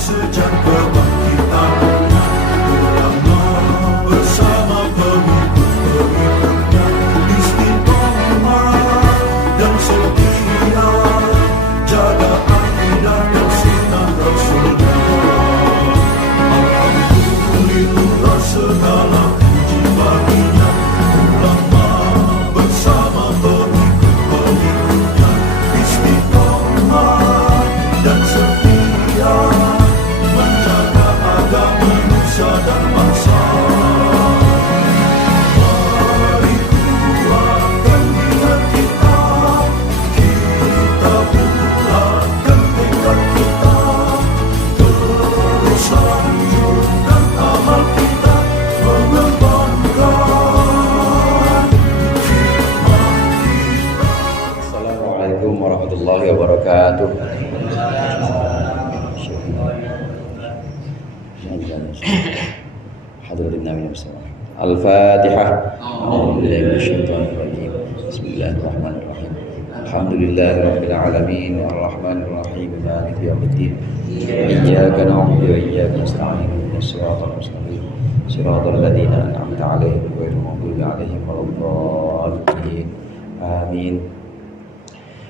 sejak kebangkitan ulama bersama pengikut-pengikutnya istiqomah dan setia jaga akidah dan sunnah Rasulullah. Alhamdulillah segala puji baginya ulama bersama pengikut-pengikutnya istiqomah dan setia menjaga agama nusa dan bangsa. Mari kuatkan niat kita, kita bulatkan tekad kita, terus lanjutkan amal kita, mengembangkan hikmah kita. Assalamualaikum warahmatullahi wabarakatuh. Hadirin nabi sallallahu. Al-Fatihah. A'udzubillahi minasyaitonir rajim. Bismillahirrahmanirrahim. Alhamdulillahirabbil alamin, arrahmanir rahim, maliki yaumiddin. Iyyaka na'budu wa iyyaka nasta'in. Ihdinas siratal mustaqim. Siratal ladzina an'amta 'alaihim ghairil maghdubi 'alaihim waladdallin. Amin.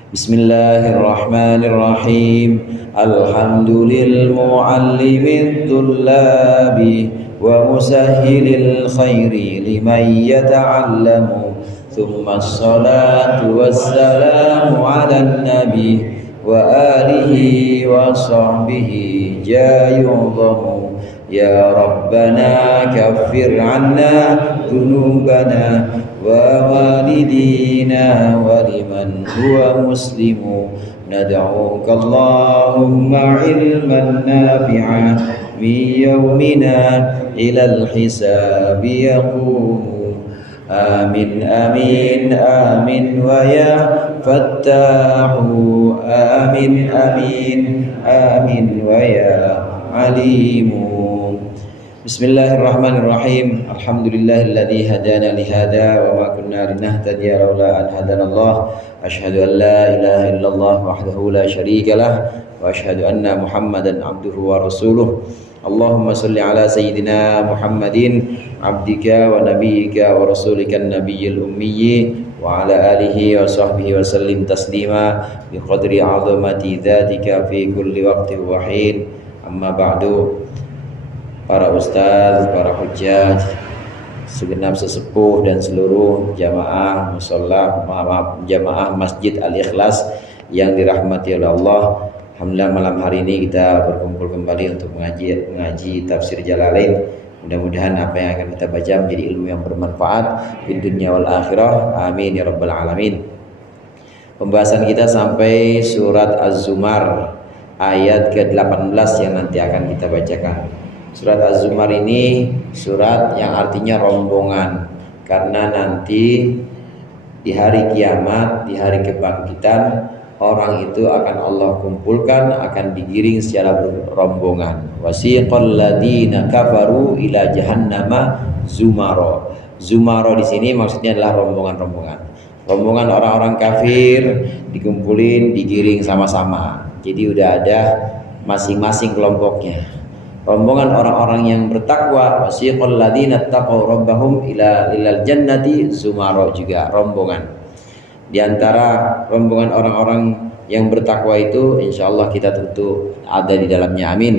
Bismillahirrahmanirrahim. Alhamdulil muallimit tullabi wa musahhilil khairi liman yata'allamu. Thumma as-salatu wassalamu 'alan nabi wa alihi wa sahbihi jayudhamu. Ya Rabbana kaffir 'anna dhunubana wa walidina wa liman huwa muslimu. Nad'uka Allahumma ilman nafi'an min yawmina ilal hisabi yaqumu. Amin amin amin wa ya fattahu. Amin amin amin wa ya alimu. Bismillahirrahmanirrahim. Alhamdulillahilladzi hadana li hadza wa ma kunna linahtadiya laula an hadanallah. Asyhadu an la ilaha illallah wahdahu la syarika lah wa asyhadu anna Muhammadan abduhu wa rasuluh. Allahumma shalli ala sayyidina Muhammadin abdika wa nabiyyika wa rasulikan nabiyyil ummiyyi wa ala alihi wa sahbihi wa sallim taslima bi qadri 'azamati dzatika fi kulli waqtin wa hin. Amma ba'du. Para ustaz, para hujjah, segenap sesepuh dan seluruh jamaah musholla, jamaah Masjid Al-Ikhlas yang dirahmati oleh Allah. Alhamdulillah malam hari ini kita berkumpul kembali untuk mengaji tafsir Jalalain. Mudah-mudahan apa yang akan kita baca menjadi ilmu yang bermanfaat di dunia wal akhirah. Amin ya rabbal alamin. Pembahasan kita sampai surat Az-Zumar ayat ke-18 yang nanti akan kita bacakan. Surat Az-Zumar ini surat yang artinya rombongan, karena nanti di hari kiamat, di hari kebangkitan, orang itu akan Allah kumpulkan, akan digiring secara rombongan. Wasiqal ladzina kafaru ila jahannama zumara. Zumara di sini maksudnya adalah rombongan-rombongan. Rombongan orang-orang kafir dikumpulin, digiring sama-sama. Jadi udah ada masing-masing kelompoknya. Rombongan orang-orang yang bertakwa, wasiqal ladzina taqaw rabbahum ilal jannati zumara, juga rombongan. Di antara rombongan orang-orang yang bertakwa itu insyaallah kita tentu ada di dalamnya, amin.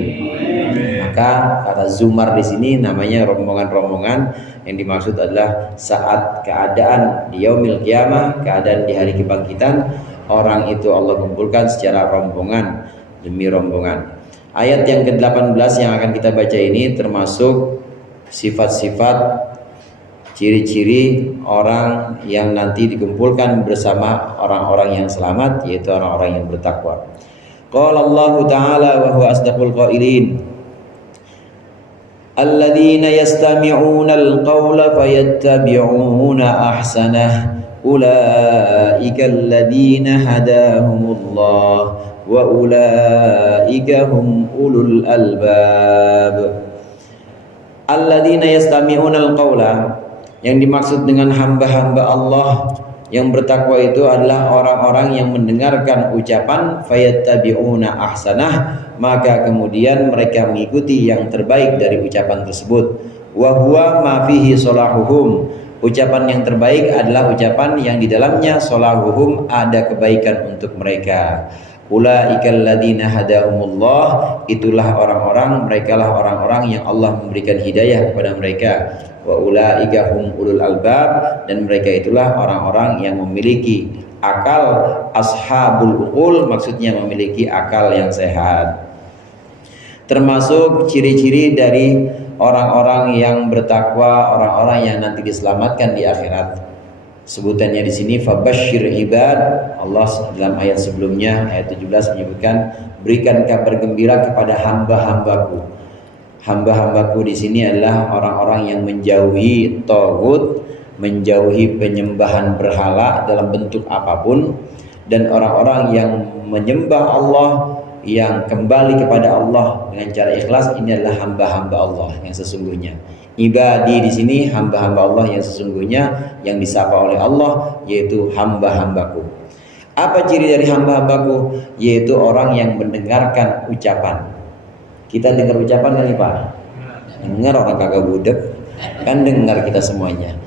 Maka kata zumar di sini namanya rombongan-rombongan, yang dimaksud adalah saat keadaan di yaumil qiyamah, keadaan di hari kebangkitan, orang itu Allah kumpulkan secara rombongan demi rombongan. Ayat yang ke-18 yang akan kita baca ini termasuk sifat-sifat, ciri-ciri orang yang nanti dikumpulkan bersama orang-orang yang selamat, yaitu orang-orang yang bertakwa. Qala Allah Ta'ala wa huwa asdaqul qailin. Alladzina yastami'una al-qawla fayattabi'una ahsanah. Ulaika alladzina hadahumullah wa ulaika hum ulul albab. Alladzina yastami'una al-qawla, yang dimaksud dengan hamba-hamba Allah Yang bertakwa itu adalah orang-orang yang mendengarkan ucapan fayattabi'una ahsanah, maka kemudian mereka mengikuti yang terbaik dari ucapan tersebut. Wa huwa ma fihi salahuhum. Ucapan yang terbaik adalah ucapan yang di dalamnya salahuhum, ada kebaikan untuk mereka. Ulaikal ladzina hadahumullah, itulah orang-orang, merekalah orang-orang yang Allah memberikan hidayah kepada mereka. Wa ulaika hum ulul albab, dan mereka itulah orang-orang yang memiliki akal. Ashabul uqul maksudnya memiliki akal yang sehat. Termasuk ciri-ciri dari orang-orang yang bertakwa, orang-orang yang nanti diselamatkan di akhirat. Sebutannya di sini fabasyir ibad. Allah dalam ayat sebelumnya, ayat 17 menyebutkan berikan kabar gembira kepada hamba-hambaku. Hamba-hambaku di sini adalah orang-orang yang menjauhi taghut, menjauhi penyembahan berhala dalam bentuk apapun, dan orang-orang yang menyembah Allah, yang kembali kepada Allah dengan cara ikhlas. Ini adalah hamba-hamba Allah yang sesungguhnya. Ibadi di sini hamba-hamba Allah yang sesungguhnya, yang disapa oleh Allah, yaitu hamba-hambaku. Apa ciri dari hamba-hambaku? Yaitu orang yang mendengarkan ucapan. Kita dengar ucapan kan nih Pak? Dengar, orang kagak budek kan dengar kita semuanya.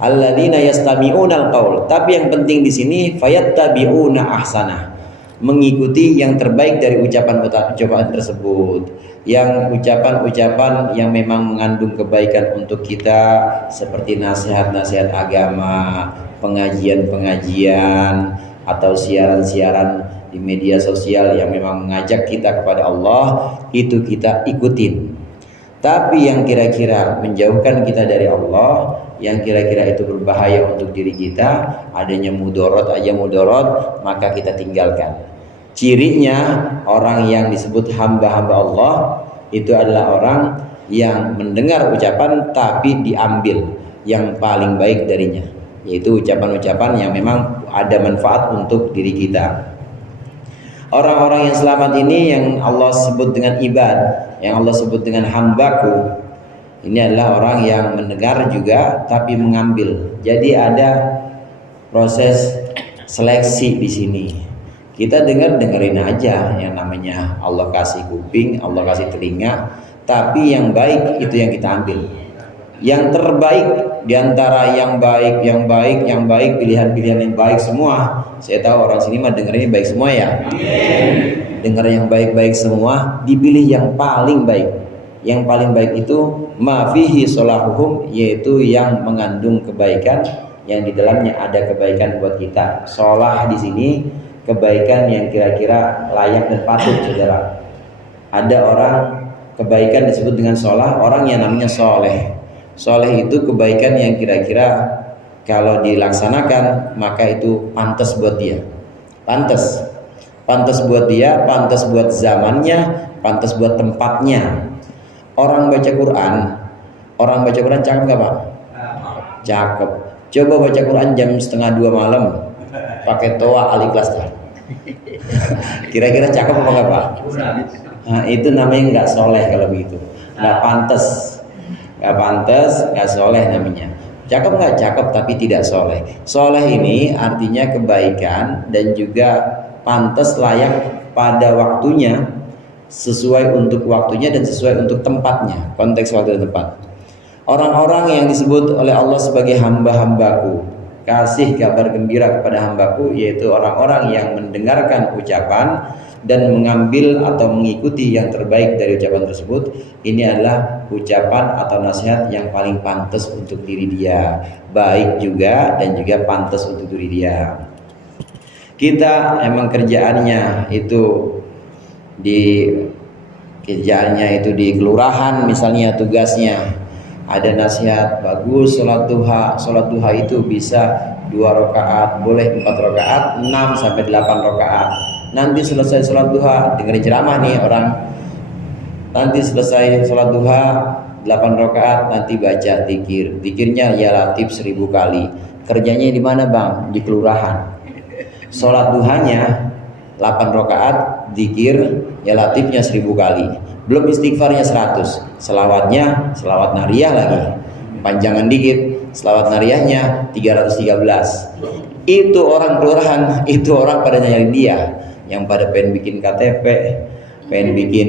Alladzina yastami'unal qaul. Tapi yang penting di sini fayattabi'una ahsanah, mengikuti yang terbaik dari ucapan-ucapan tersebut, yang ucapan-ucapan yang memang mengandung kebaikan untuk kita, seperti nasihat-nasihat agama, pengajian-pengajian, atau siaran-siaran di media sosial yang memang mengajak kita kepada Allah, itu kita ikutin. Tapi yang kira-kira menjauhkan kita dari Allah, yang kira-kira itu berbahaya untuk diri kita, adanya mudorot aja mudorot, maka kita tinggalkan. Cirinya orang yang disebut hamba-hamba Allah itu adalah orang yang mendengar ucapan tapi diambil yang paling baik darinya, yaitu ucapan-ucapan yang memang ada manfaat untuk diri kita. Orang-orang yang selamat ini yang Allah sebut dengan ibad, yang Allah sebut dengan hambaku, ini adalah orang yang mendengar juga tapi mengambil. Jadi ada proses seleksi di sini. Kita dengerin aja, yang namanya Allah kasih kuping, Allah kasih telinga, tapi yang baik itu yang kita ambil. Yang terbaik diantara yang baik, pilihan-pilihan yang baik semua. Saya tahu orang sini mah dengerin baik semua ya. Dengar yang baik-baik semua, dipilih yang paling baik. Yang paling baik itu ma fihi salahuhum, yaitu yang mengandung kebaikan, yang di dalamnya ada kebaikan buat kita. Sholah di sini kebaikan yang kira-kira layak dan patut, saudara. Ada orang kebaikan disebut dengan sholah, orang yang namanya soleh. Soleh itu kebaikan yang kira-kira kalau dilaksanakan maka itu pantas buat dia. Pantas buat dia, pantas buat zamannya, pantas buat tempatnya. Orang baca Quran cakep nggak Pak? Cakep. Coba baca Quran jam 1:30 malam pakai toa al-ikhlas. Kira-kira cakep apa enggak Pak? Nah, itu namanya nggak soleh kalau begitu. Nggak pantas, nggak soleh namanya. Cakep nggak? Cakep tapi tidak soleh. Soleh ini artinya kebaikan dan juga pantas, layak pada waktunya, sesuai untuk waktunya dan sesuai untuk tempatnya, konteks waktu dan tempat. Orang-orang yang disebut oleh Allah sebagai hamba-hambaku, kasih kabar gembira kepada hambaku, yaitu orang-orang yang mendengarkan ucapan dan mengambil atau mengikuti yang terbaik dari ucapan tersebut. Ini adalah ucapan atau nasihat yang paling pantas untuk diri dia, baik juga dan juga pantas untuk diri dia. Kita emang kerjaannya itu di kelurahan misalnya, tugasnya ada nasihat bagus sholat duha itu bisa 2 rakaat, boleh 4 rakaat, 6 sampai 8 rakaat. Nanti selesai sholat duha, dengerin ceramah nih orang, nanti selesai sholat duha 8 rakaat, nanti baca zikirnya ya Latif 1000 kali. Kerjanya di mana Bang? Di kelurahan. Sholat duhanya 8 rakaat, zikir ya Latifnya 1000 kali, belum istighfarnya 100, selawat nariyah lagi, panjangan dikit. selawat nariyahnya 313. Itu orang kelurahan, itu orang pada nyari dia, yang pada pengen bikin KTP, pengen bikin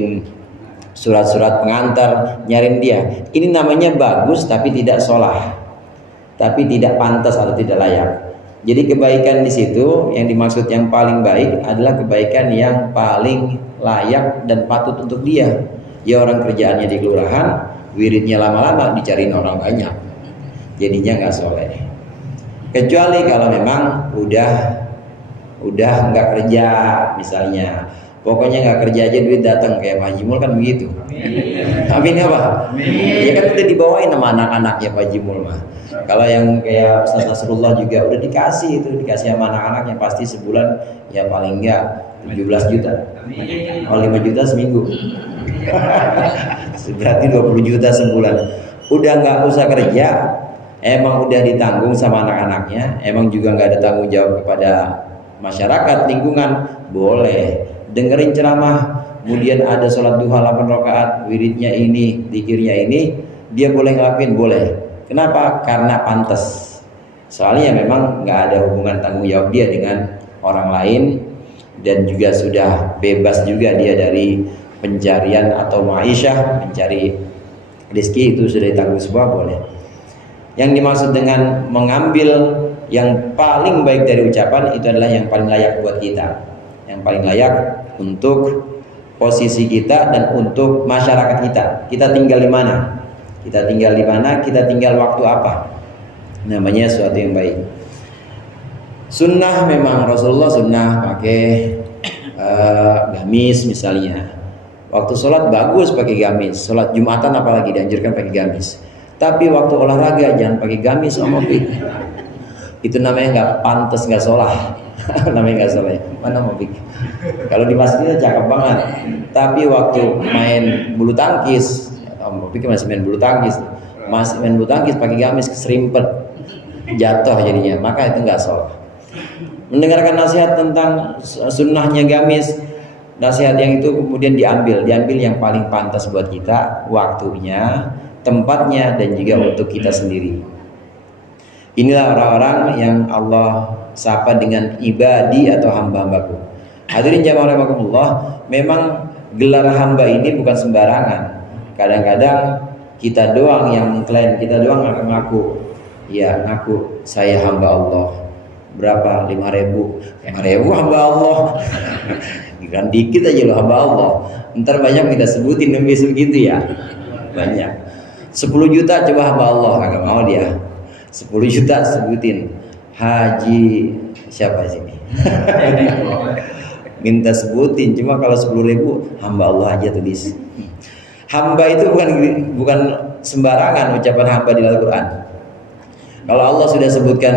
surat-surat pengantar, nyariin dia. Ini namanya bagus tapi tidak sholah, tapi tidak pantas atau tidak layak. Jadi kebaikan di situ yang dimaksud yang paling baik adalah kebaikan yang paling layak dan patut untuk dia. Ya orang kerjaannya di kelurahan, wiridnya lama-lama dicariin orang banyak, jadinya nggak soleh. Kecuali kalau memang udah nggak kerja misalnya, pokoknya nggak kerja aja duit datang, kayak Pak Haji Mul kan begitu. Amin ya Pak. Ya kan udah dibawain sama anak-anaknya Pak Haji Mul mah. Kalau yang kayak Ustaz Nasrullah juga udah dikasih sama anak-anaknya, pasti sebulan ya paling enggak 17 juta. Oh 5 juta seminggu. Berarti 20 juta sebulan. Udah nggak usah kerja, emang udah ditanggung sama anak-anaknya, emang juga nggak ada tanggung jawab kepada masyarakat lingkungan, boleh dengerin ceramah, kemudian ada sholat duha 8 rakaat, wiridnya ini, zikirnya ini, dia boleh ngelakuin, boleh. Kenapa? Karena pantas. Soalnya memang nggak ada hubungan tanggung jawab dia dengan orang lain, dan juga sudah bebas juga dia dari pencarian atau ma'isyah, mencari rezeki, itu sudah ditanggung semua, boleh. Yang dimaksud dengan mengambil yang paling baik dari ucapan itu adalah yang paling layak buat kita, yang paling layak untuk posisi kita dan untuk masyarakat kita. Kita tinggal di mana? Kita tinggal di mana? Kita tinggal waktu apa? Namanya sesuatu yang baik. Sunnah memang Rasulullah sunnah pakai gamis misalnya. Waktu sholat bagus pakai gamis. Sholat Jumatan apalagi dianjurkan pakai gamis. Tapi waktu olahraga jangan pakai gamis, Om Opik. Itu namanya nggak pantas, nggak sholah. Namanya nggak sholah. Mana Om Opik? Kalau di masjidnya cakep banget. Tapi waktu main bulu tangkis, Om Opik masih main bulu tangkis. Masih main bulu tangkis pakai gamis, keserimpet, jatuh jadinya. Maka itu nggak sholah. Mendengarkan nasihat tentang sunnahnya gamis, nasihat yang itu kemudian diambil yang paling pantas buat kita, waktunya, tempatnya, dan juga untuk kita sendiri. Inilah orang-orang yang Allah sapa dengan ibadi atau hamba-hambaku. Hadirin jamaah rahimakumullah, memang gelar hamba ini bukan sembarangan. Kadang-kadang kita doang yang mengklaim, kita doang ngaku-ngaku. Ya, ngaku saya hamba Allah. Berapa? 5.000 hamba Allah. Kan dikit aja loh hamba Allah. Ntar banyak kita sebutin demi segitu ya. Banyak. 10 juta coba hamba Allah, kagak mau dia. 10 juta sebutin Haji siapa sini? Minta sebutin, cuma kalau 10.000 hamba Allah aja tulis. Hamba itu bukan sembarangan ucapan hamba di Al-Qur'an. Kalau Allah sudah sebutkan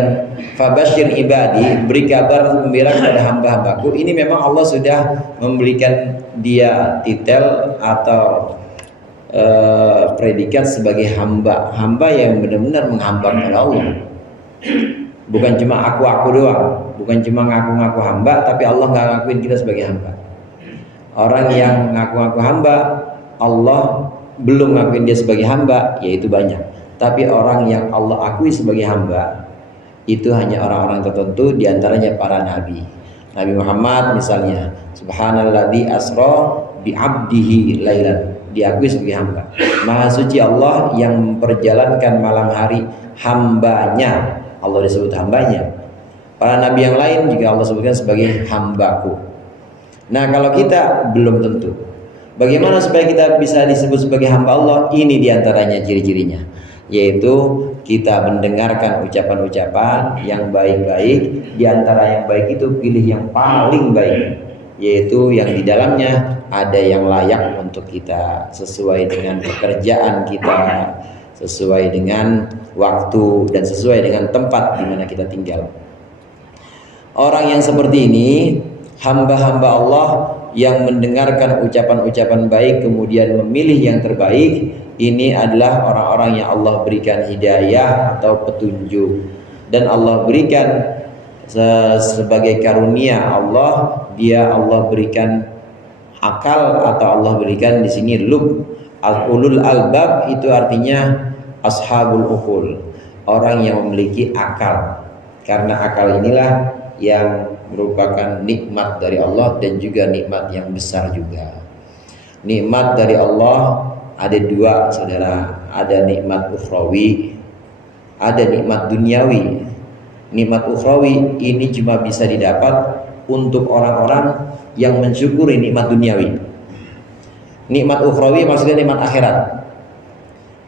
fabasyir ibadi, beri kabar gembira kepada hamba-hambaku, ini memang Allah sudah memberikan dia titel atau predikat sebagai hamba yang benar-benar menghamba kepada Allah. Bukan cuma aku doang, bukan cuma ngaku-ngaku hamba, tapi Allah nggak ngakuin kita sebagai hamba. Orang yang ngaku-ngaku hamba, Allah belum ngakuin dia sebagai hamba, yaitu banyak. Tapi orang yang Allah akui sebagai hamba itu hanya orang-orang tertentu, diantaranya para nabi. Nabi Muhammad misalnya, Subhanalladzi asra bi 'abdihi lailan, diakui sebagai hamba. Maha suci Allah yang memperjalankan malam hari hambanya, Allah disebut hambanya. Para nabi yang lain juga Allah sebutkan sebagai hambaku. Nah, kalau kita belum tentu. Bagaimana supaya kita bisa disebut sebagai hamba Allah? Ini diantaranya ciri-cirinya, yaitu kita mendengarkan ucapan-ucapan yang baik-baik. Di antara yang baik itu pilih yang paling baik, yaitu yang di dalamnya ada yang layak untuk kita, sesuai dengan pekerjaan kita, sesuai dengan waktu, dan sesuai dengan tempat di mana kita tinggal. Orang yang seperti ini, hamba-hamba Allah yang mendengarkan ucapan-ucapan baik kemudian memilih yang terbaik, ini adalah orang-orang yang Allah berikan hidayah atau petunjuk, dan Allah berikan sebagai karunia Allah, Allah berikan akal, atau Allah berikan di sini ulul albab, itu artinya ashabul uqul, orang yang memiliki akal. Karena akal inilah yang merupakan nikmat dari Allah dan juga nikmat yang besar juga. Nikmat dari Allah ada dua, saudara. Ada nikmat ukhrawi, ada nikmat duniawi. Nikmat ukhrawi ini cuma bisa didapat untuk orang-orang yang mensyukuri nikmat duniawi. Nikmat ukhrawi maksudnya nikmat akhirat.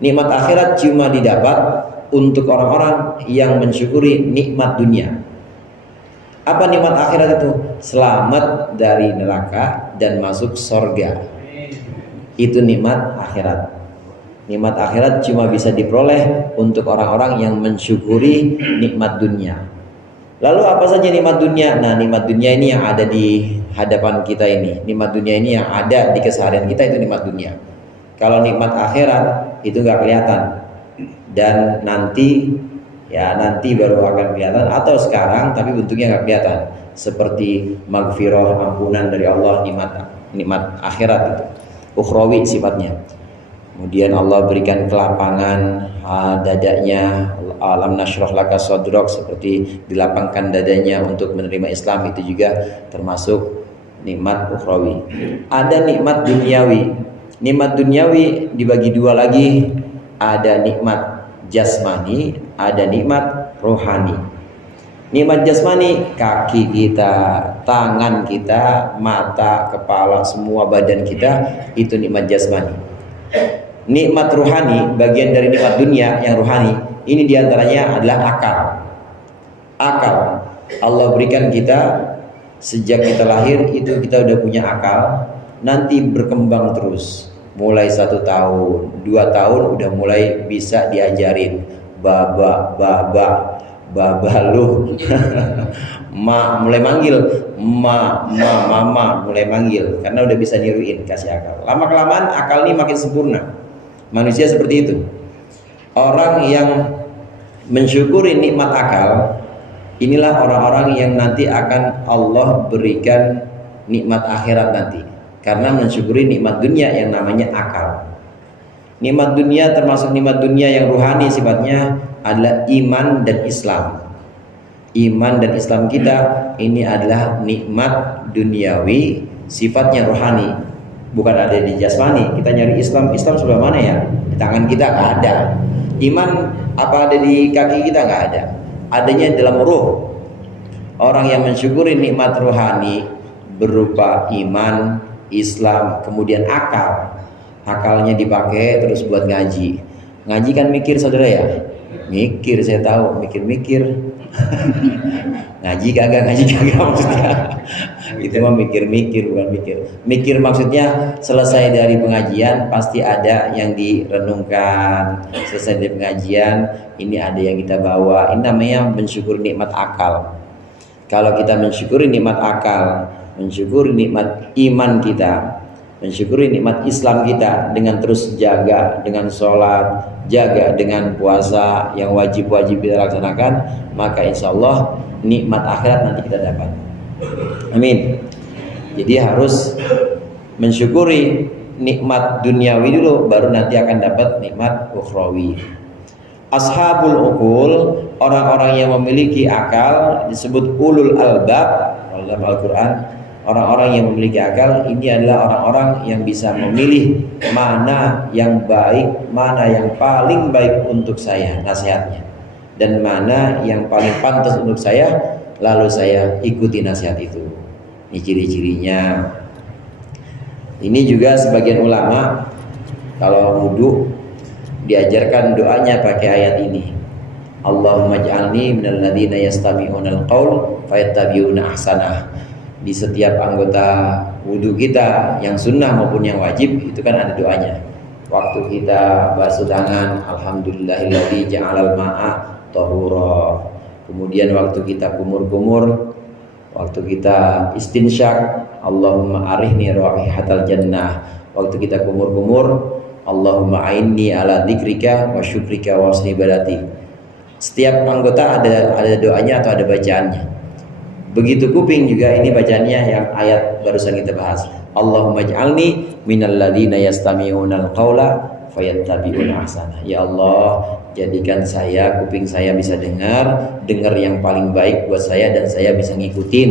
Nikmat akhirat cuma didapat untuk orang-orang yang mensyukuri nikmat dunia. Apa nikmat akhirat itu? Selamat dari neraka dan masuk surga. Itu nikmat akhirat. Nikmat akhirat cuma bisa diperoleh untuk orang-orang yang mensyukuri nikmat dunia. Lalu apa saja nikmat dunia? Nah, nikmat dunia ini yang ada di hadapan kita ini. Nikmat dunia ini yang ada di keseharian kita itu nikmat dunia. Kalau nikmat akhirat itu nggak kelihatan. Dan nanti baru akan kelihatan, atau sekarang tapi bentuknya nggak kelihatan. Seperti maghfirah, ampunan dari Allah, nikmat akhirat itu. Ukhrawi sifatnya. Kemudian Allah berikan kelapangan dadanya, alam nashrah laka sadrak, seperti dilapangkan dadanya untuk menerima Islam, itu juga termasuk nikmat ukhrawi. Ada nikmat duniawi. Nikmat duniawi dibagi dua lagi, ada nikmat jasmani, ada nikmat rohani. Nikmat jasmani, kaki kita, tangan kita, mata, kepala, semua badan kita, itu nikmat jasmani. Nikmat rohani, bagian dari nikmat dunia yang rohani, ini diantaranya adalah akal. Akal Allah berikan kita sejak kita lahir, itu kita udah punya akal. Nanti berkembang terus. Mulai 1 tahun, 2 tahun udah mulai bisa diajarin baba lu ma, mulai manggil mama, mulai manggil karena udah bisa niruin, kasih akal. Lama kelamaan akal ini makin sempurna. Manusia seperti itu. Orang yang mensyukuri nikmat akal, inilah orang-orang yang nanti akan Allah berikan nikmat akhirat nanti, karena mensyukuri nikmat dunia yang namanya akal. Nikmat dunia termasuk nikmat dunia yang ruhani sifatnya adalah iman dan Islam. Iman dan Islam kita ini adalah nikmat duniawi, sifatnya rohani, bukan ada di jasmani. Kita nyari Islam sebelah mana ya? Di tangan kita nggak ada. Iman apa ada di kaki kita? Nggak ada. Adanya dalam ruh. Orang yang mensyukuri nikmat rohani berupa iman, Islam, kemudian akal. Akalnya dipakai terus buat ngaji. Ngaji kan mikir, saudara ya? Mikir, saya tahu, mikir-mikir. ngaji kagak maksudnya. Itu mah mikir-mikir, bukan mikir. Mikir maksudnya selesai dari pengajian pasti ada yang direnungkan. Selesai dari pengajian ini ada yang kita bawa. Ini namanya mensyukuri nikmat akal. Kalau kita mensyukuri nikmat akal, mensyukuri nikmat iman kita, mensyukuri nikmat Islam kita dengan terus jaga dengan sholat, jaga dengan puasa yang wajib-wajib kita laksanakan, maka insya Allah nikmat akhirat nanti kita dapat. Amin. Jadi harus mensyukuri nikmat duniawi dulu, baru nanti akan dapat nikmat ukhrawi. Ashabul uqul, orang-orang yang memiliki akal, disebut ulul albab dalam Al-Quran. Orang-orang yang memiliki akal ini adalah orang-orang yang bisa memilih mana yang baik, mana yang paling baik untuk saya nasihatnya, dan mana yang paling pantas untuk saya, lalu saya ikuti nasihat itu. Ini ciri-cirinya. Ini juga sebagian ulama kalau wudu diajarkan doanya pakai ayat ini. Allahumma ij'alni minal ladzina yastami'unal qaul fayattabi'una ahsanah. Di setiap anggota wudu kita yang sunnah maupun yang wajib itu kan ada doanya. Waktu kita basuh tangan, alhamdulillahilladzi ja'alal ma'a tahura. Kemudian waktu kita kumur-kumur, waktu kita istinsyak, Allahumma arihni raihatal jannah. Waktu kita kumur-kumur, Allahumma a'inni ala dzikrika wa syukrika wa husni ibadati. Setiap anggota ada doanya atau ada bacaannya. Begitu kuping juga ini bacaannya yang ayat barusan kita bahas. Allahumma ij'alni minal ladzina yastami'unal qaula fayattabi'una ahsana. Ya Allah, jadikan saya, kuping saya bisa dengar yang paling baik buat saya dan saya bisa ngikutin.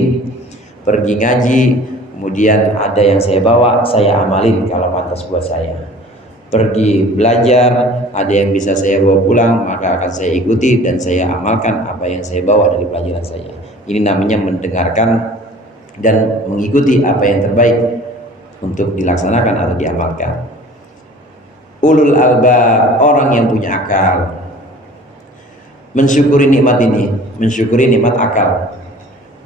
Pergi ngaji, kemudian ada yang saya bawa, saya amalin kalau pantas buat saya. Pergi belajar, ada yang bisa saya bawa pulang, maka akan saya ikuti dan saya amalkan apa yang saya bawa dari pelajaran saya. Ini namanya mendengarkan dan mengikuti apa yang terbaik untuk dilaksanakan atau diamalkan. Ulul albab, orang yang punya akal, mensyukuri nikmat ini, mensyukuri nikmat akal,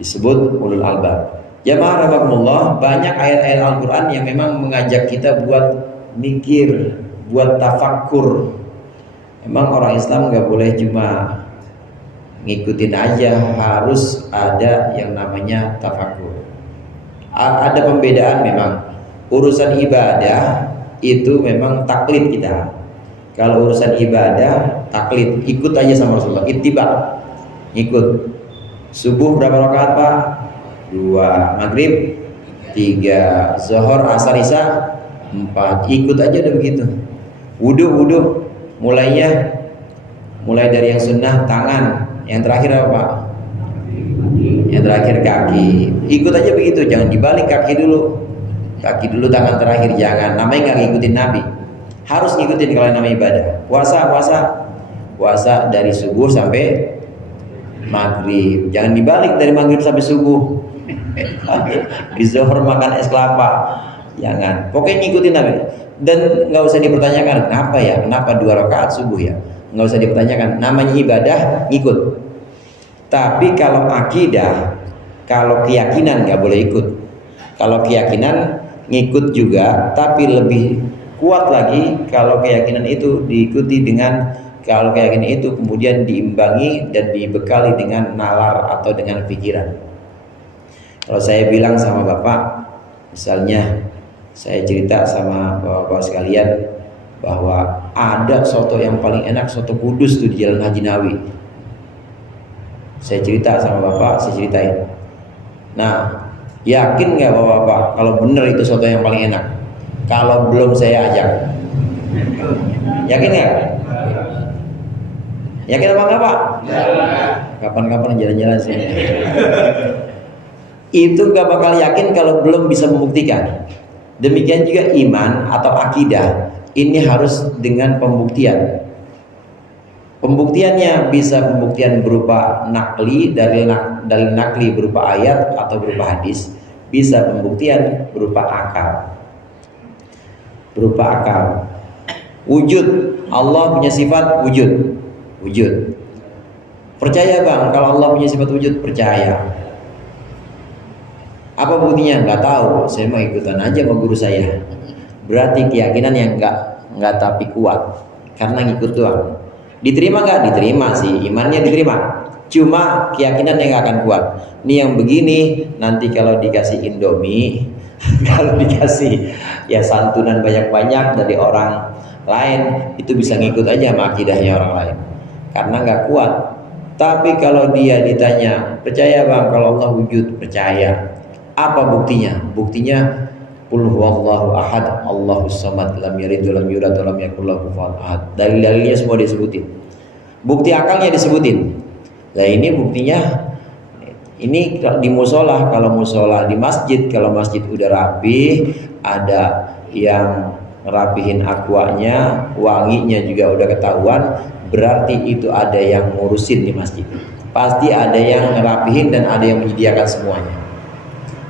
disebut ulul albab. Jamaah rahimakumullah, banyak ayat-ayat Al-Quran yang memang mengajak kita buat mikir, buat tafakkur. Emang orang Islam nggak boleh cuma ngikutin aja, harus ada yang namanya tafakkur. Ada pembedaan memang. Urusan ibadah itu memang taklid kita. Kalau urusan ibadah taklid, ikut aja sama Rasulullah, ittiba, ikut. Subuh berapa rakaat Pak? 2, maghrib 3, zuhur, asar, isya 4, ikut aja udah begitu. Wudu mulai dari yang sunnah tangan, yang terakhir apa Pak? Yang terakhir kaki. Ikut aja begitu, jangan dibalik, kaki dulu, tangan terakhir, jangan. Namanya nggak ngikutin Nabi, harus ngikutin kalau namanya ibadah. Puasa dari subuh sampai maghrib, jangan dibalik dari maghrib sampai subuh. Di zuhur makan es kelapa, jangan. Pokoknya ngikutin Nabi dan nggak usah dipertanyakan kenapa 2 rakaat subuh ya, nggak usah dipertanyakan. Namanya ibadah, ngikut. Tapi kalau akidah, kalau keyakinan nggak boleh ikut. Kalau keyakinan ngikut juga, tapi lebih kuat lagi kalau keyakinan itu diikuti dengan, kalau keyakinan itu kemudian diimbangi dan dibekali dengan nalar atau dengan pikiran. Kalau saya bilang sama Bapak, misalnya saya cerita sama Bapak sekalian bahwa ada soto yang paling enak, soto Kudus tuh di Jalan Haji Nawi. Saya cerita sama Bapak, saya ceritain. Nah, yakin nggak Bapak kalau bener itu soto yang paling enak? Kalau belum saya ajak, yakin nggak? Yakin apa nggak Pak? Kapan-kapan jalan-jalan sih. Itu gak bakal yakin kalau belum bisa membuktikan. Demikian juga iman atau akidah, ini harus dengan pembuktian. Pembuktiannya bisa pembuktian berupa nakli, dalil nakli berupa ayat atau berupa hadis, bisa pembuktian berupa akal. Wujud, Allah punya sifat wujud. Percaya Bang kalau Allah punya sifat wujud? Percaya. Apa buktinya? Nggak tahu. Saya mau ikutan aja sama guru saya. Berarti keyakinan yang nggak tapi kuat, karena ngikut doang. Diterima nggak? Diterima sih, imannya diterima. Cuma keyakinan yang nggak akan kuat. Nih yang begini, nanti kalau dikasih Indomie, kalau dikasih ya santunan banyak-banyak dari orang lain, itu bisa ngikut aja sama akidahnya orang lain, karena nggak kuat. Tapi kalau dia ditanya, percaya Bang kalau Allah wujud? Percaya. Apa buktinya? Buktinya qul huwallahu ahad, Allahus samad, lam yalid walam yulad walam yakul lahu kufuwan ahad. Dalil-dalilnya semua disebutin. Bukti akalnya disebutin. Nah, ini buktinya ini di musola. Kalau musola di masjid, kalau masjid udah rapi, ada yang ngerapihin aquanya, wanginya juga udah ketahuan, berarti itu ada yang ngurusin di masjid. Pasti ada yang ngerapihin dan ada yang menyediakan semuanya.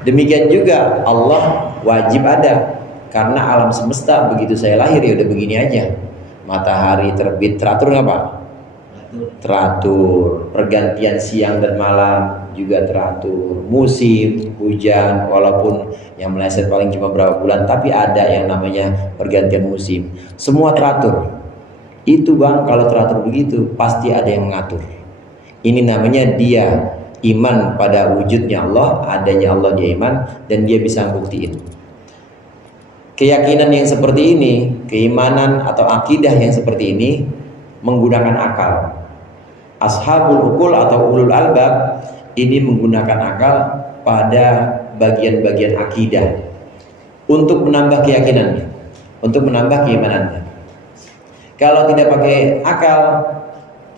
Demikian juga Allah wajib ada, karena alam semesta begitu saya lahir ya udah begini aja. Matahari terbit teratur nggak Pak? Teratur. Pergantian siang dan malam juga teratur. Musim hujan, walaupun yang meleset paling cuma berapa bulan, tapi ada yang namanya pergantian musim. Semua teratur. Itu Bang, kalau teratur begitu pasti ada yang mengatur. Ini namanya dia iman pada wujudnya Allah, adanya Allah dia iman, dan dia bisa buktiin. Keyakinan yang seperti ini, keimanan atau akidah yang seperti ini menggunakan akal. Ashabul ukul atau ulul albab ini menggunakan akal pada bagian-bagian akidah untuk menambah keyakinannya, untuk menambah keimanannya. Kalau tidak pakai akal,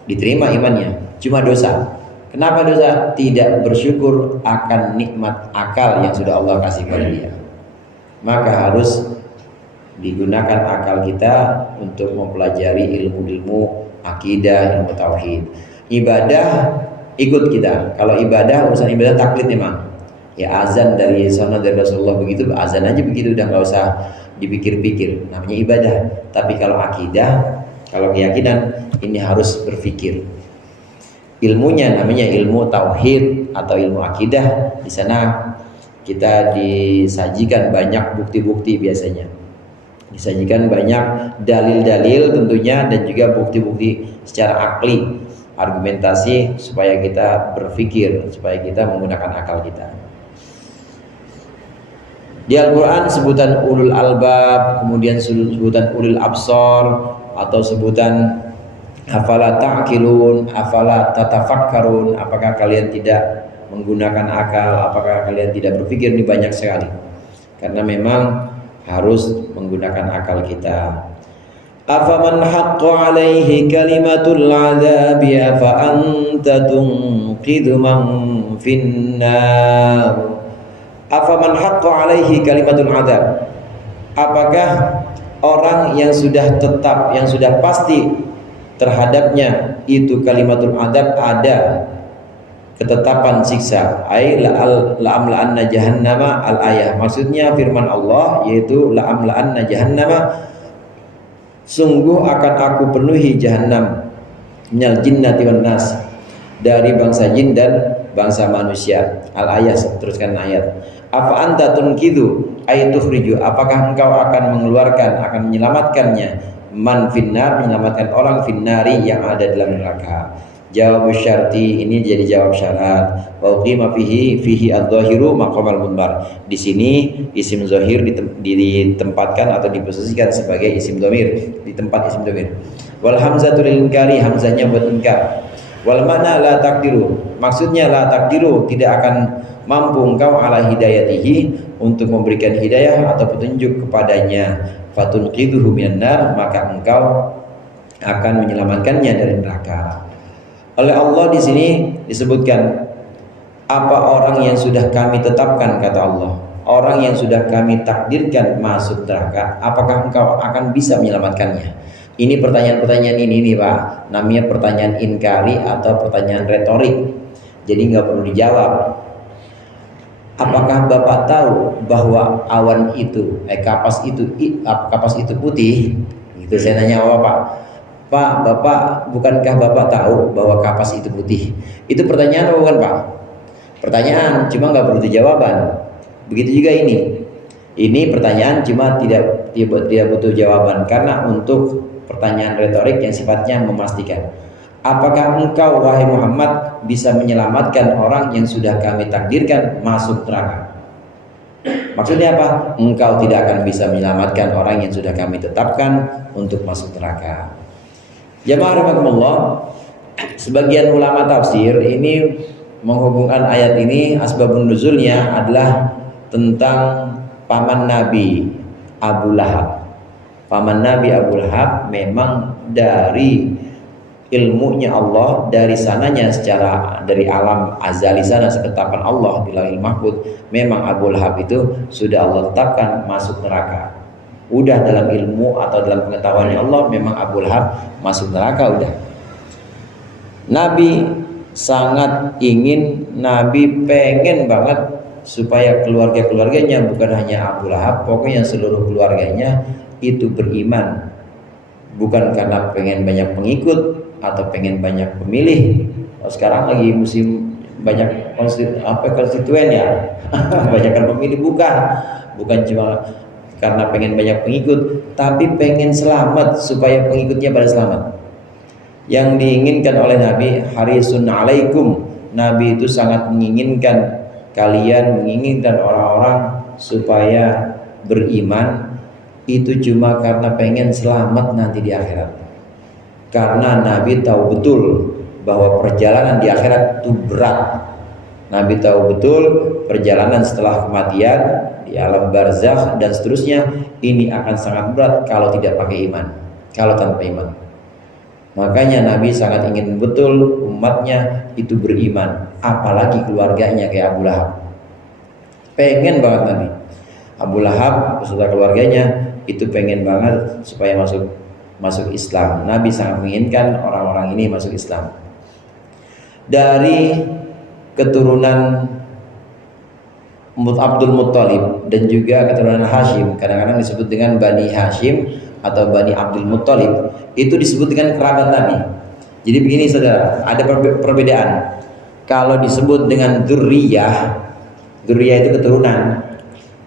diterima imannya, cuma dosa. Kenapa dosa? Tidak bersyukur akan nikmat akal yang sudah Allah kasih pada dia. Maka harus digunakan akal kita untuk mempelajari ilmu-ilmu akidah, ilmu tauhid. Ibadah ikut kita. Kalau ibadah, urusan ibadah taklid memang. Ya azan dari sana dari Rasulullah begitu, azan aja begitu, udah nggak usah dipikir-pikir. Namanya ibadah. Tapi kalau akidah, kalau keyakinan, ini harus berpikir. Ilmunya namanya ilmu tauhid atau ilmu akidah. Di sana kita disajikan banyak bukti-bukti biasanya. Disajikan banyak dalil-dalil tentunya dan juga bukti-bukti secara akli, argumentasi supaya kita berpikir, supaya kita menggunakan akal kita. Di Al-Quran sebutan ulul albab, kemudian sebutan ulul absor, atau sebutan afala ta'qilun, afala tatafakkarun, apakah kalian tidak menggunakan akal, apakah kalian tidak berpikir, ini banyak sekali. Karena memang harus menggunakan akal kita. Afaman haqqa alaihi kalimatul adzabi afa anta tunqidhu man finnar. Afaman haqqa alaihi kalimatul adzab. Apakah orang yang sudah tetap, yang sudah pasti terhadapnya itu kalimatul adzab, ada ketetapan siksa, ai la'amla'anna jahannama al-ayah. Maksudnya firman Allah yaitu la'amla'anna jahannama, sungguh akan aku penuhi jahannam, minal jinnati wan nas, dari bangsa jin dan bangsa manusia. Al-ayah, teruskan ayat. Apa anta tunkidu ay tukhriju, apakah engkau akan mengeluarkan, akan menyelamatkannya, man finnar, menyelamatkan orang finnari yang ada dalam neraka. Jawab syarti, ini jadi jawab syarat. Wa qima fihi adz-dzahiru maqamal munbar. Di sini isim zahir ditempatkan atau diposisikan sebagai isim dhamir, di tempat isim dhamir. Wal hamzatu lil inkari, hamzahnya buat inkar. Wal makna la takdiru, maksudnya la takdiru, tidak akan mampu engkau ala hidayatihi, untuk memberikan hidayah atau petunjuk kepadanya. Fatunqidhuhu minan nar, maka engkau akan menyelamatkannya dari neraka. Oleh Allah di sini disebutkan apa orang yang sudah kami tetapkan, kata Allah, orang yang sudah kami takdirkan masuk neraka, apakah engkau akan bisa menyelamatkannya? Ini pertanyaan-pertanyaan ini nih Pak, namanya pertanyaan inkari atau pertanyaan retorik. Jadi nggak perlu dijawab. Apakah Bapak tahu bahwa awan itu, kapas itu putih? Gitu saya nanya Bapak. Pak, Bapak, bukankah Bapak tahu bahwa kapas itu putih? Itu pertanyaan apa bukan Pak? Pertanyaan, cuma nggak perlu jawaban. Begitu juga ini. Ini pertanyaan cuma tidak butuh jawaban, karena untuk pertanyaan retorik yang sifatnya memastikan. Apakah engkau wahai Muhammad bisa menyelamatkan orang yang sudah kami takdirkan masuk neraka? Maksudnya apa? Engkau tidak akan bisa menyelamatkan orang yang sudah kami tetapkan untuk masuk neraka. Jamaah rahimakumullah, sebagian ulama tafsir ini menghubungkan ayat ini, asbabun nuzulnya adalah tentang paman Nabi Abu Lahab. Paman Nabi Abu Lahab memang dari ilmunya Allah, dari sananya secara dari alam azali sana, ketetapan Allah di Lauhil Mahfuz, memang Abu Lahab itu sudah Allah tetapkan masuk neraka. Udah dalam ilmu atau dalam pengetahuannya Allah, memang Abu Lahab masuk neraka udah. Nabi sangat ingin, Nabi pengen banget supaya keluarga-keluarganya, bukan hanya Abu Lahab, pokoknya seluruh keluarganya itu beriman. Bukan karena pengen banyak pengikut atau pengen banyak pemilih. Sekarang lagi musim banyak konstituen ya, banyakkan pemilih, bukan cuma karena pengen banyak pengikut, tapi pengen selamat supaya pengikutnya pada selamat. Yang diinginkan oleh Nabi, harisun alaikum, Nabi itu sangat menginginkan kalian, menginginkan orang-orang supaya beriman, itu cuma karena pengen selamat nanti di akhirat. Karena Nabi tahu betul bahwa perjalanan di akhirat itu berat. Nabi tahu betul perjalanan setelah kematian di alam barzakh dan seterusnya ini akan sangat berat kalau tidak pakai iman. kalau tanpa iman. Makanya Nabi sangat ingin betul umatnya itu beriman, apalagi keluarganya kayak Abu Lahab. Pengen banget Nabi. Abu Lahab beserta keluarganya itu pengen banget supaya masuk Islam. Nabi sangat menginginkan orang-orang ini masuk Islam. Dari keturunan Abdul Muttalib dan juga keturunan Hashim, kadang-kadang disebut dengan Bani Hashim atau Bani Abdul Muttalib, itu disebut dengan kerabat Nabi. Jadi begini saudara, ada perbedaan. Kalau disebut dengan dzurriyyah, dzurriyyah itu keturunan,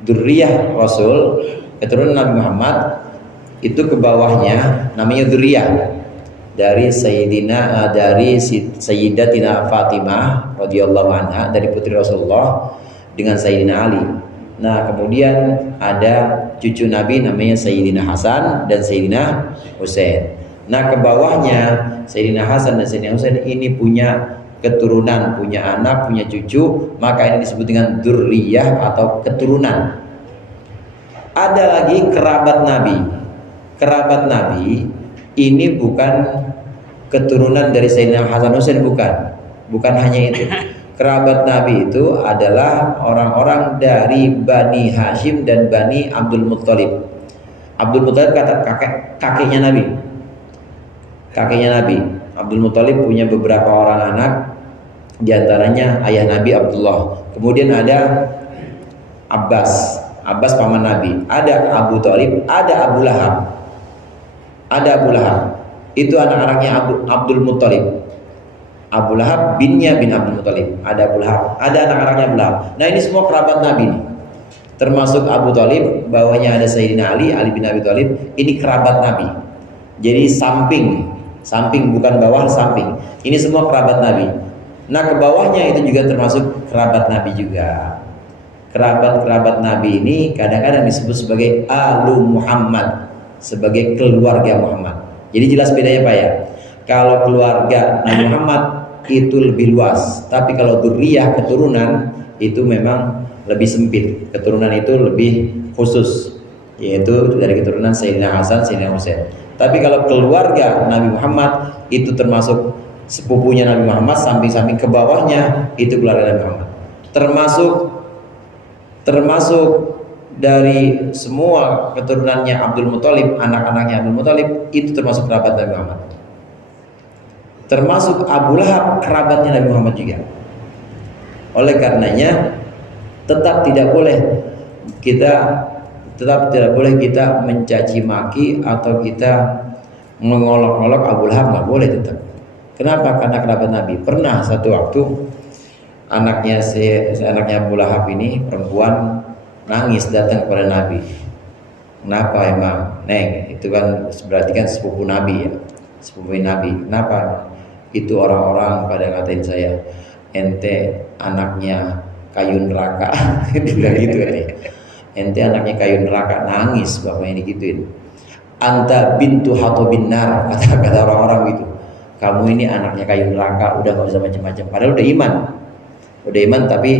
dzurriyyah Rasul, keturunan Nabi Muhammad, itu ke bawahnya namanya dzurriyyah dari Sayyidatina Fatimah radhiyallahu anha, dari putri Rasulullah dengan Sayyidina Ali. Nah, kemudian ada cucu Nabi namanya Sayyidina Hasan dan Sayyidina Husain. Nah, ke bawahnya Sayyidina Hasan dan Sayyidina Husain ini punya keturunan, punya anak, punya cucu, maka ini disebut dengan dzurriyyah atau keturunan. Ada lagi kerabat Nabi. Kerabat Nabi ini bukan keturunan dari Sayyidina Hasan Husain, bukan hanya itu. Kerabat Nabi itu adalah orang-orang dari Bani Hashim dan Bani Abdul Muttalib. Abdul Muttalib kata kakeknya Nabi. Kakeknya Nabi. Abdul Muttalib punya beberapa orang anak, diantaranya ayah Nabi Abdullah. Kemudian ada Abbas paman Nabi. Ada Abu Thalib, ada Abu Lahab. Itu anak-anaknya Abdul Muttalib. Abu Lahab binnya bin Abdul Muttalib. Ada Abu Lahab, ada anak-anaknya Abu Lahab. Nah, ini semua kerabat Nabi nih. Termasuk Abu Thalib, bawahnya ada Sayyidina Ali bin Abi Thalib. Ini kerabat Nabi. Jadi samping bukan bawah, samping. Ini semua kerabat Nabi. Nah, ke bawahnya itu juga termasuk kerabat Nabi juga. Kerabat Nabi ini kadang-kadang disebut sebagai Alu Muhammad, sebagai keluarga Muhammad. Jadi jelas bedanya Pak ya. Kalau keluarga Nabi Muhammad itu lebih luas, tapi kalau dzurriyyah keturunan itu memang lebih sempit. Keturunan itu lebih khusus, yaitu dari keturunan Sayyidina Hasan, Sayyidina Husain. Tapi kalau keluarga Nabi Muhammad itu termasuk sepupunya Nabi Muhammad, samping-samping ke bawahnya itu keluarga Nabi Muhammad. Termasuk dari semua keturunannya Abdul Muttalib, anak-anaknya Abdul Muttalib itu termasuk kerabat Nabi Muhammad. Termasuk Abu Lahab kerabatnya Nabi Muhammad juga. Oleh karenanya tetap tidak boleh kita mencaci maki atau kita mengolok-olok Abu Lahab, nggak boleh tetap. Kenapa? Karena kerabat Nabi. Pernah satu waktu anaknya Abu Lahab ini perempuan nangis datang kepada Nabi. Kenapa emang? Neng, itu kan berarti kan sepupu Nabi ya. Sepupu Nabi. Kenapa? Itu orang-orang pada ngatain saya, ente anaknya kayu neraka. Itu bilang gitu kan ya. Ente anaknya kayu neraka, nangis bapaknya digituin. Anta bintu hatobin nar, kata orang-orang gitu. Kamu ini anaknya kayu neraka, udah gak bisa macam-macam. Padahal udah iman, tapi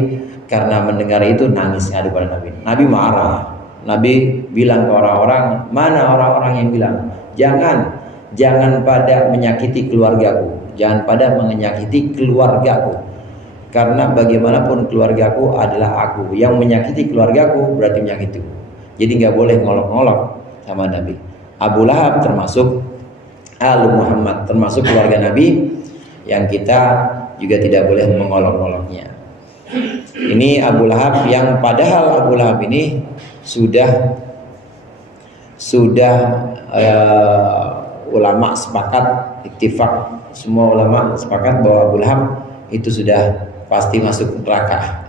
karena mendengar itu nangis ngadu pada Nabi. Nabi marah. Nabi bilang ke orang-orang, mana orang-orang yang bilang, jangan pada menyakiti keluargaku, jangan pada menyakiti keluargaku, karena bagaimanapun keluargaku adalah aku. Yang menyakiti keluargaku berarti menyakitiku. Jadi nggak boleh ngolok-ngolok sama Nabi. Abu Lahab termasuk Alu Muhammad, termasuk keluarga Nabi yang kita juga tidak boleh mengolok-ngoloknya. Ini Abu Lahab yang padahal Abu Lahab ini sudah ulama sepakat, ittifaq, semua ulama sepakat bahwa Abu Lahab itu sudah pasti masuk neraka.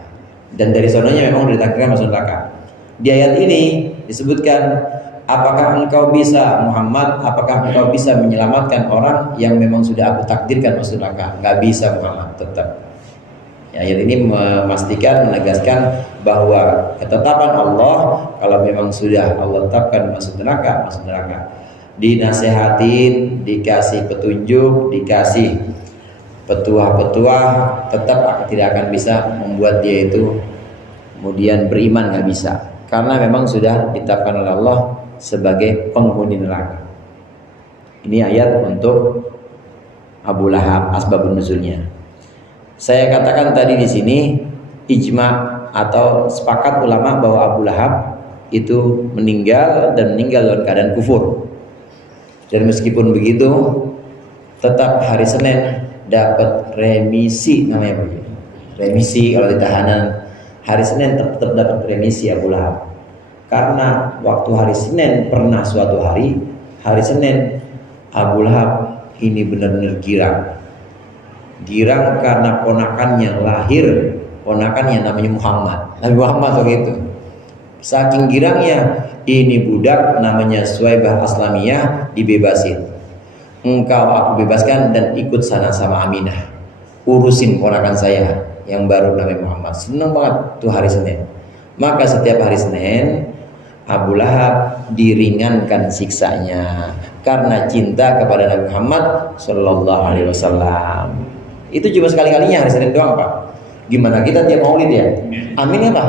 Dan dari sononya memang ditakdirkan masuk neraka. Di ayat ini disebutkan, apakah engkau bisa Muhammad, apakah engkau bisa menyelamatkan orang yang memang sudah aku takdirkan masuk neraka? Enggak bisa Muhammad, tetap. Ya, ayat ini memastikan, menegaskan bahwa ketetapan Allah kalau memang sudah Allah tetapkan masuk neraka, masuk neraka. Dinasehatin, dikasih petunjuk, dikasih petuah-petuah, tetap tidak akan bisa membuat dia itu kemudian beriman, nggak bisa, karena memang sudah ditetapkan oleh Allah sebagai penghuni neraka. Ini ayat untuk Abu Lahab, asbabun nuzulnya. Saya katakan tadi di sini ijma atau sepakat ulama bahwa Abu Lahab itu meninggal dan meninggal dalam keadaan kufur. Dan meskipun begitu, tetap hari Senin dapat remisi, namanya apa? Remisi kalau di tahanan. Hari Senin tetap dapat remisi Abu Lahab. Karena waktu hari Senin pernah suatu hari Senin Abu Lahab ini benar-benar girang karena ponakannya lahir, ponakannya namanya Muhammad, Nabi Muhammad begitu. Saking girangnya, ini budak namanya Suwaibah Aslamiyah dibebasin. Engkau aku bebaskan dan ikut sana sama Aminah, urusin ponakan saya yang baru namanya Muhammad. Senang banget tuh hari Senin. Maka setiap hari Senin Abu Lahab diringankan siksanya karena cinta kepada Nabi Muhammad Sallallahu Alaihi Wasallam. Itu cuma sekali-kalinya hari Senin doang, Pak. Gimana kita tiap maulid ya? Amin ya Pak.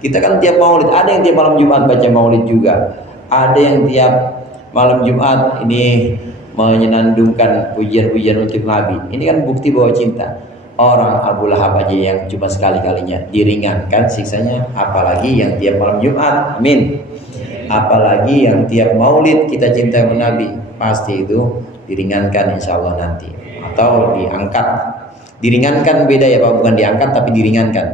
Kita kan tiap maulid, ada yang tiap malam Jumat baca maulid juga, ada yang tiap malam Jumat ini menyenandungkan pujian-pujian untuk Nabi. Ini kan bukti bahwa cinta. Orang Abu Lahab aja yang cuma sekali-kalinya diringankan siksanya, apalagi yang tiap malam Jumat. Amin. Apalagi yang tiap maulid kita cinta kepada Nabi, pasti itu diringankan insya Allah nanti, atau diangkat. Diringankan beda ya Pak, bukan diangkat tapi diringankan.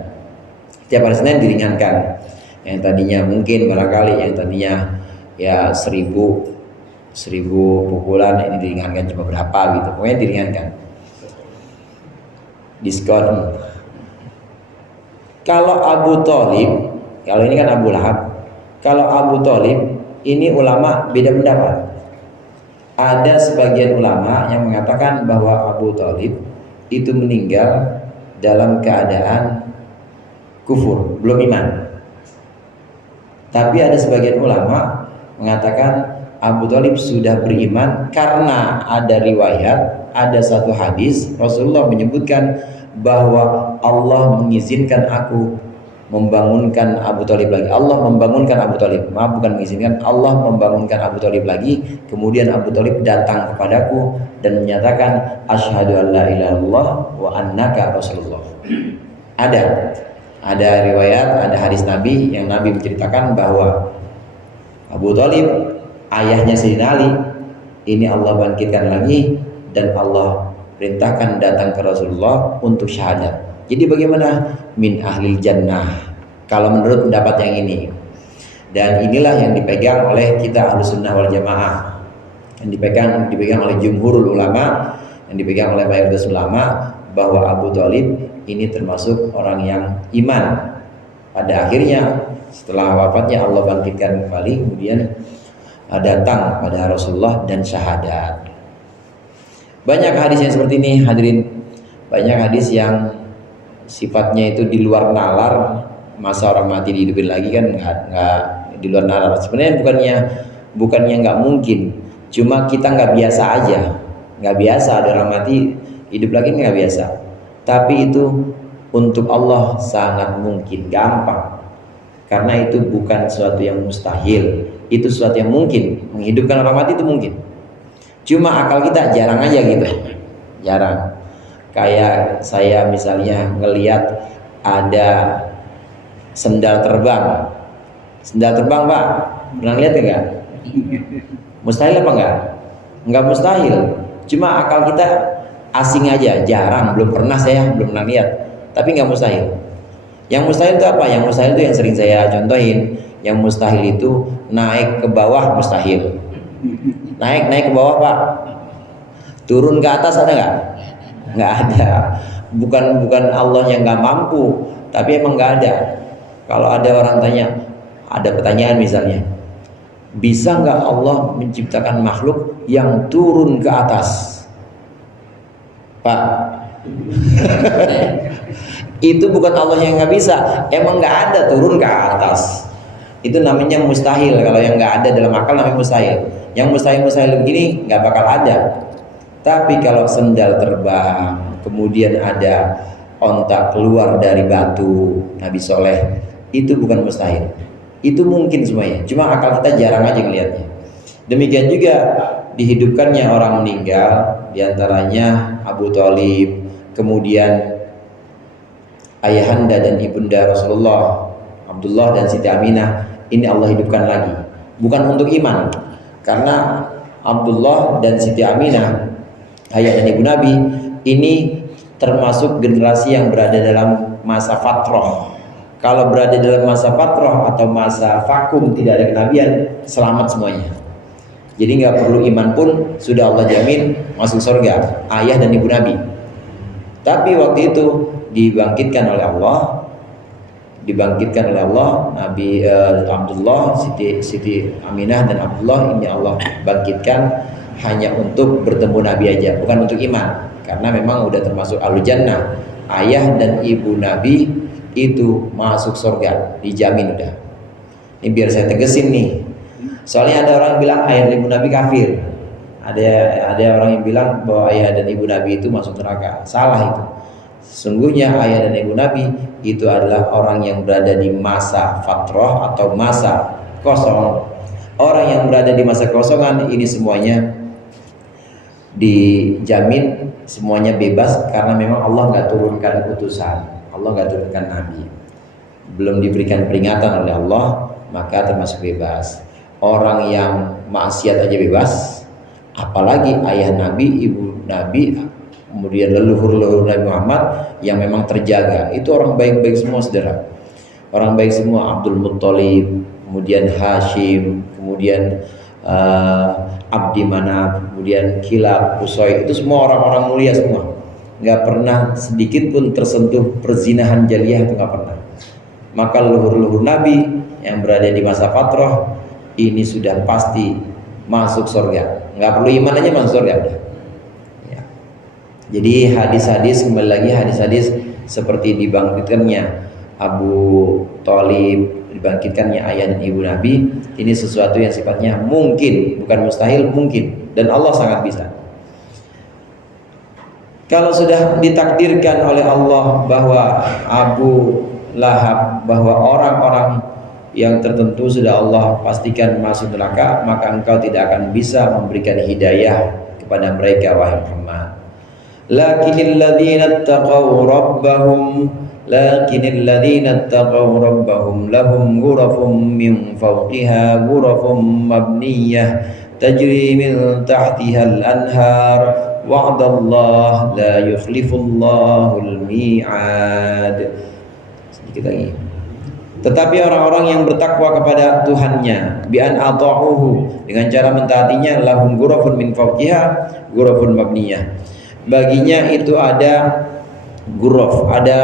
Tiap hari Senin diringankan. Yang tadinya mungkin barangkali yang tadinya ya 1000 pukulan, ini diringankan cuma berapa gitu. Pokoknya diringankan. Diskon. Kalau Abu Thalib, kalau ini kan Abu Lahab. Kalau Abu Thalib, ini ulama beda pendapat. Ada sebagian ulama yang mengatakan bahwa Abu Thalib itu meninggal dalam keadaan kufur, belum iman. Tapi ada sebagian ulama mengatakan Abu Thalib sudah beriman karena ada riwayat, ada satu hadis Rasulullah menyebutkan bahwa Allah mengizinkan aku membangunkan Abu Thalib lagi. Allah membangunkan Abu Thalib. Maaf, bukan mengizinkan, Allah membangunkan Abu Thalib lagi. Kemudian Abu Thalib datang kepadaku dan menyatakan asyhadu an la ilaha illallah wa annaka rasulullah. Ada riwayat, ada hadis Nabi yang Nabi menceritakan bahwa Abu Thalib, ayahnya Sayyidina Ali, ini Allah bangkitkan lagi dan Allah perintahkan datang ke Rasulullah untuk syahadat. Jadi bagaimana? Min ahlil jannah kalau menurut pendapat yang ini. Dan inilah yang dipegang oleh kita Ahlus Sunnah wal Jamaah, yang dipegang oleh jumhurul ulama, yang dipegang oleh mayoritas ulama, bahwa Abu Thalib ini termasuk orang yang iman. Pada akhirnya setelah wafatnya Allah bangkitkan kembali, kemudian datang pada Rasulullah dan syahadat. Banyak hadis yang seperti ini hadirin. Banyak hadis yang sifatnya itu di luar nalar. Masa orang mati dihidupin lagi kan nggak di luar nalar. Sebenarnya bukannya nggak mungkin, cuma kita nggak biasa aja. Nggak biasa ada orang mati hidup lagi, nggak biasa. Tapi itu untuk Allah sangat mungkin, gampang. Karena itu bukan sesuatu yang mustahil, itu sesuatu yang mungkin. Menghidupkan orang mati itu mungkin. Cuma akal kita jarang aja gitu, jarang. Kayak saya misalnya ngelihat ada sendal terbang Pak, pernah lihat enggak? Mustahil apa enggak? Enggak mustahil. Cuma akal kita asing aja, jarang, belum pernah lihat. Tapi enggak mustahil. Yang mustahil itu apa? Yang mustahil itu yang sering saya contohin. Yang mustahil itu naik ke bawah mustahil. Naik ke bawah Pak. Turun ke atas ada nggak? Nggak ada. Bukan Allah yang nggak mampu, tapi emang nggak ada. Kalau ada orang tanya, ada pertanyaan misalnya, bisa nggak Allah menciptakan makhluk yang turun ke atas? Pak, itu bukan Allah yang nggak bisa, emang nggak ada turun ke atas. Itu namanya mustahil. Kalau yang nggak ada dalam akal namanya mustahil. Yang mustahil begini nggak bakal ada. Tapi kalau sendal terbang, kemudian ada onta keluar dari batu Nabi Soleh, itu bukan mustahil. Itu mungkin semuanya. Cuma akal kita jarang aja ngelihatnya. Demikian juga dihidupkannya orang meninggal, diantaranya Abu Thalib, kemudian ayahanda dan ibunda Rasulullah, Abdullah dan Siti Aminah, ini Allah hidupkan lagi. Bukan untuk iman, karena Abdullah dan Siti Aminah, ayah dan ibu Nabi, ini termasuk generasi yang berada dalam masa fatrah. Kalau berada dalam masa fatrah atau masa vakum, tidak ada kenabian, selamat semuanya. Jadi nggak perlu iman pun sudah Allah jamin masuk surga, ayah dan ibu Nabi. Tapi waktu itu dibangkitkan oleh Allah, Nabi Abdullah, Siti Aminah dan Abdullah ini Allah bangkitkan hanya untuk bertemu Nabi aja, bukan untuk iman. Karena memang udah termasuk Ahlul Jannah, ayah dan ibu Nabi itu masuk surga, dijamin udah. Ini biar saya tegesin nih. Soalnya ada orang yang bilang ayah dan ibu Nabi kafir. Ada orang yang bilang bahwa ayah dan ibu Nabi itu masuk neraka. Salah itu. Sesungguhnya ayah dan ibu Nabi itu adalah orang yang berada di masa fatrah atau masa kosong. Orang yang berada di masa kosongan ini semuanya dijamin, semuanya bebas, karena memang Allah nggak turunkan utusan, Allah nggak turunkan nabi, belum diberikan peringatan oleh Allah, maka termasuk bebas. Orang yang maksiat aja bebas, apalagi ayah Nabi, ibu Nabi, kemudian leluhur Nabi Muhammad yang memang terjaga. Itu orang baik-baik semua, saudara. Orang baik semua, Abdul Muttalib, kemudian Hashim, kemudian Abdi Manaf, kemudian Kilab, Qusay, itu semua orang-orang mulia semua. Nggak pernah sedikit pun tersentuh perzinahan jaliyah, itu nggak pernah. Maka leluhur Nabi yang berada di masa fatrah ini sudah pasti masuk surga. Nggak perlu iman aja masuk surga udah. Ya. Jadi hadis-hadis, kembali lagi hadis-hadis seperti dibangkitkannya Abu Thalib, dibangkitkannya ayah dan ibu Nabi, ini sesuatu yang sifatnya mungkin, bukan mustahil, mungkin, dan Allah sangat bisa. Kalau sudah ditakdirkan oleh Allah bahwa Abu Lahab, bahwa orang-orang yang tertentu sudah Allah pastikan masuk neraka, maka engkau tidak akan bisa memberikan hidayah kepada mereka, wahai Muhammad. Lakinnal ladzina taqaw rabbahum lahum ghurafun min fawqiha ghurafun mabniyah tajri min tahtiha al-anhar wa'dallah la yukhlifullahu al-mi'ad. Sedikit lagi. Tetapi orang-orang yang bertakwa kepada Tuhannya, bi an ata'uhu, dengan cara mentaatinya, lahum ghurafun min fawqiha ghurafun mabniyah, baginya itu ada ghuraf, ada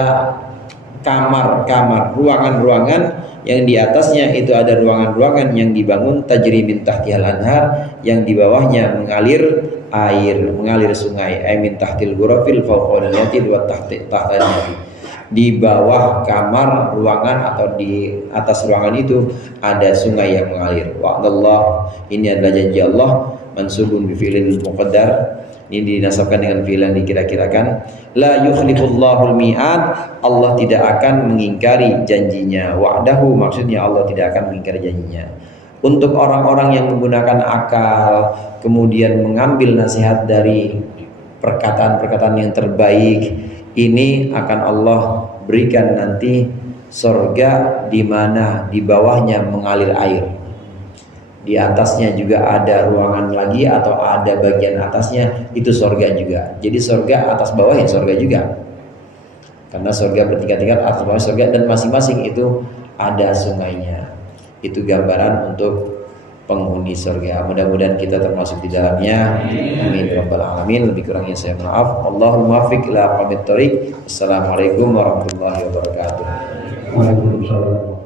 kamar-kamar, ruangan-ruangan yang di atasnya itu ada ruangan-ruangan yang dibangun tajri min tahtihal anhar, yang di bawahnya mengalir air, mengalir sungai. Ay min tahtil ghurafil fawqal yatil wa tahtal nabi. Di bawah kamar, ruangan atau di atas ruangan itu ada sungai yang mengalir. Wa'dallah, ini adalah janji Allah, mansubun bi fi'lil muqaddar, ini dinasabkan dengan fi'il yang dikira-kirakan. La yukhlifullahu al-mi'ad, Allah tidak akan mengingkari janjinya. Wa'dahu, maksudnya Allah tidak akan mengingkari janjinya. Untuk orang-orang yang menggunakan akal, kemudian mengambil nasihat dari perkataan-perkataan yang terbaik, ini akan Allah berikan nanti surga di mana di bawahnya mengalir air. Di atasnya juga ada ruangan lagi atau ada bagian atasnya, itu surga juga. Jadi surga atas bawah ya surga juga. Karena surga bertingkat-tingkat, atas bawah surga, dan masing-masing itu ada sungainya. Itu gambaran untuk penghuni surga. Mudah-mudahan kita termasuk di dalamnya. Amin rabbal alamin. Lebih kurangnya saya maaf. Allahumma muwaffiq ila aqwamit thoriq. Assalamualaikum warahmatullahi wabarakatuh. Waalaikumsalam.